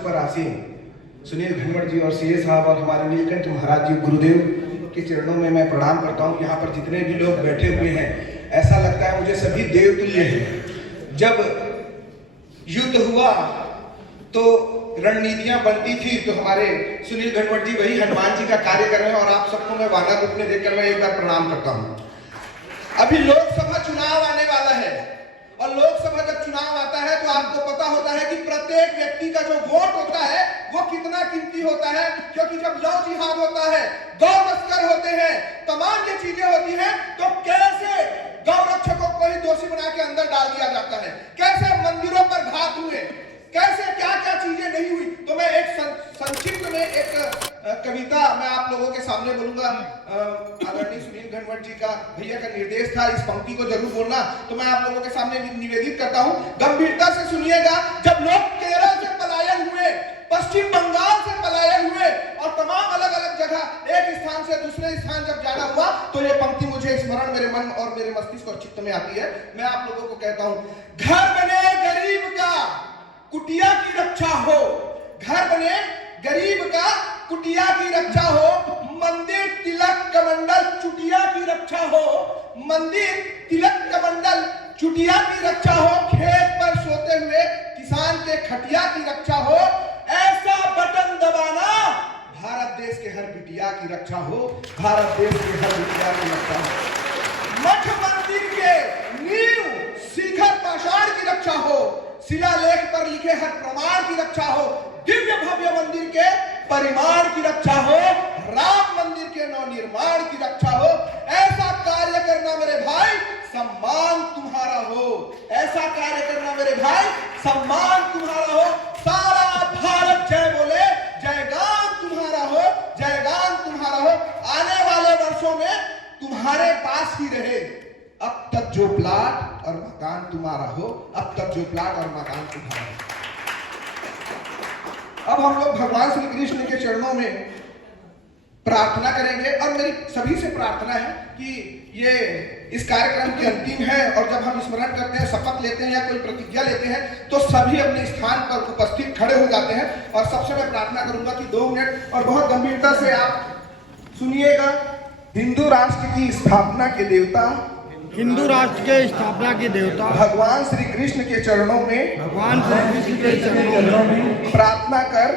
पर आसीन सुनील घनवट जी और सीए साहब और हमारे नीलकंठ महाराज जी गुरुदेव के चरणों में मैं प्रणाम करता हूँ। यहाँ पर जितने भी लोग बैठे हुए हैं, ऐसा लगता है मुझे सभी देवतुल्य हैं। जब युद्ध हुआ तो रणनीतियां बनती थी, तो हमारे सुनील घनवट जी वही हनुमान जी का कार्य कर रहे हैं और आप सबको मैं वानर रूप में देखकर मैं एक बार प्रणाम करता हूँ। अभी लोकसभा चुनाव आने वाला है और लोकसभा जब चुनाव आता है तो आपको पता होता है कि प्रत्येक व्यक्ति का जो वोट होता है वो कितना कीमती होता है, क्योंकि जब लव जिहाद होता है, गौ तस्कर होते हैं, तमाम ये चीजें होती हैं, तो कैसे गौ रक्षकों को ही दोषी बना के अंदर डाल दिया जाता है, कैसे मंदिरों पर घात हुए, कैसे क्या क्या चीजें नहीं हुई। तो मैं एक संक्षिप्त में एक कविता मैं आप लोगों के सामने बोलूंगा। आदरणीय सुनील घनवट जी का भैया का निर्देश था इस पंक्ति को जरूर बोलना, तो मैं आप लोगों के सामने निवेदित करता हूं। गंभीरता से सुनिएगा। जब लोग केरल से पलायन हुए, पश्चिम बंगाल से पलायन हुए और तमाम अलग अलग जगह एक स्थान से दूसरे स्थान जब जाना हुआ, तो ये पंक्ति मुझे स्मरण मेरे मन और मेरे मस्तिष्क और चित्त में आती है। मैं आप लोगों को कहता हूं, घर बने गरीब का कुटिया की रक्षा हो, घर बने गरीब का कुटिया की रक्षा हो, मंदिर तिलक कमंडल चुटिया की रक्षा हो, मंदिर तिलक कमंडल चुटिया की रक्षा हो, खेत पर सोते हुए किसान के खटिया की रक्षा हो, ऐसा बटन दबाना भारत देश के हर बिटिया की रक्षा हो, भारत देश के हर बिटिया की रक्षा हो। मठ मंदिर के नींव शिखर पाषाण की रक्षा हो, शिलालेख पर लिखे हर प्रमाण की रक्षा हो, दिव्य भव्य मंदिर के परिमाण की रक्षा हो, राम मंदिर के नवनिर्माण की रक्षा हो। ऐसा कार्य करना मेरे भाई सम्मान तुम्हारा हो, ऐसा कार्य करना मेरे भाई सम्मान तुम्हारा हो। सारा भारत जय बोले, जयगान तुम्हारा हो, जयगान तुम्हारा हो। आने वाले वर्षों में तुम्हारे पास ही रहे अब तक जो प्लाट और मकान तुम्हारा हो, अब तक जो प्लाट और मकान तुम्हारा हो। अब हम लोग भगवान श्री कृष्ण के चरणों में प्रार्थना करेंगे और मेरी सभी से प्रार्थना है कि ये इस कार्यक्रम की अंतिम है और जब हम स्मरण करते हैं, शपथ लेते हैं या कोई प्रतिज्ञा लेते हैं, तो सभी अपने स्थान पर उपस्थित खड़े हो जाते हैं। और सबसे मैं प्रार्थना करूंगा कि 2 मिनट और बहुत गंभीरता से आप सुनिएगा। हिंदू राष्ट्र की स्थापना के देवता, हिंदू राष्ट्र के स्थापना के देवता भगवान श्री कृष्ण के चरणों में, भगवान श्री कृष्ण के चरणों में प्रार्थना कर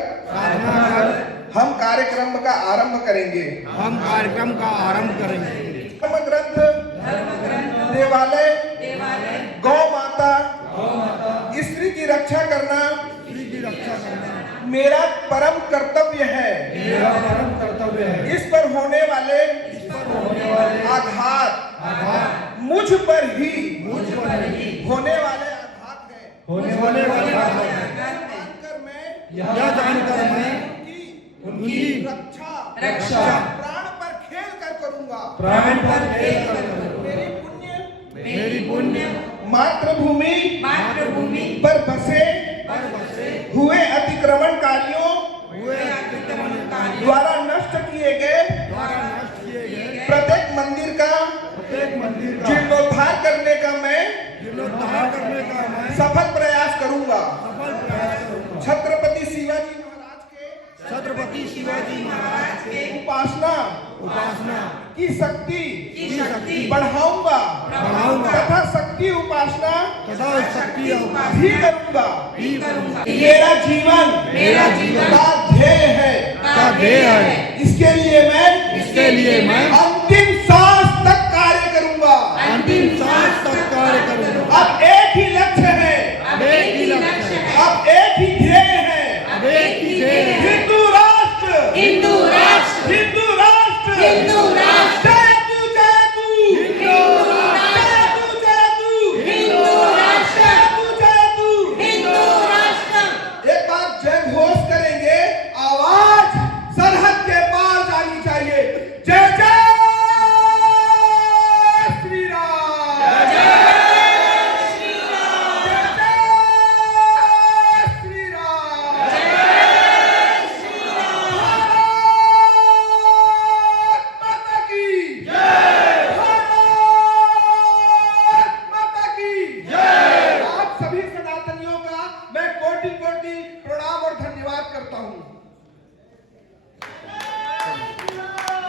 हम कार्यक्रम का आरंभ करेंगे। हम कार्यक्रम का आरंभ करेंगे। धर्म ग्रंथ, देवालय, गौ माता, स्त्री की रक्षा करना मेरा परम कर्तव्य है। इस पर होने वाले आघात मुझ पर ही होने वाले आघात हैं। यह जानकर मैं उनकी रक्षा प्राण पर खेल कर करूंगा। मेरी पुण्य मातृभूमि पर बसे हुए अतिक्रमणकारियों द्वारा नष्ट किए गए प्रत्येक मंदिर का जीर्णोद्धार करने का मैं सफल प्रयास करूंगा। छत्रपति शिवाजी महाराज के उपासना की शक्ति बढ़ाऊंगा तथा शक्ति उपासना भी करूंगा। मेरा जीवन का ध्येय है। इसके लिए मैं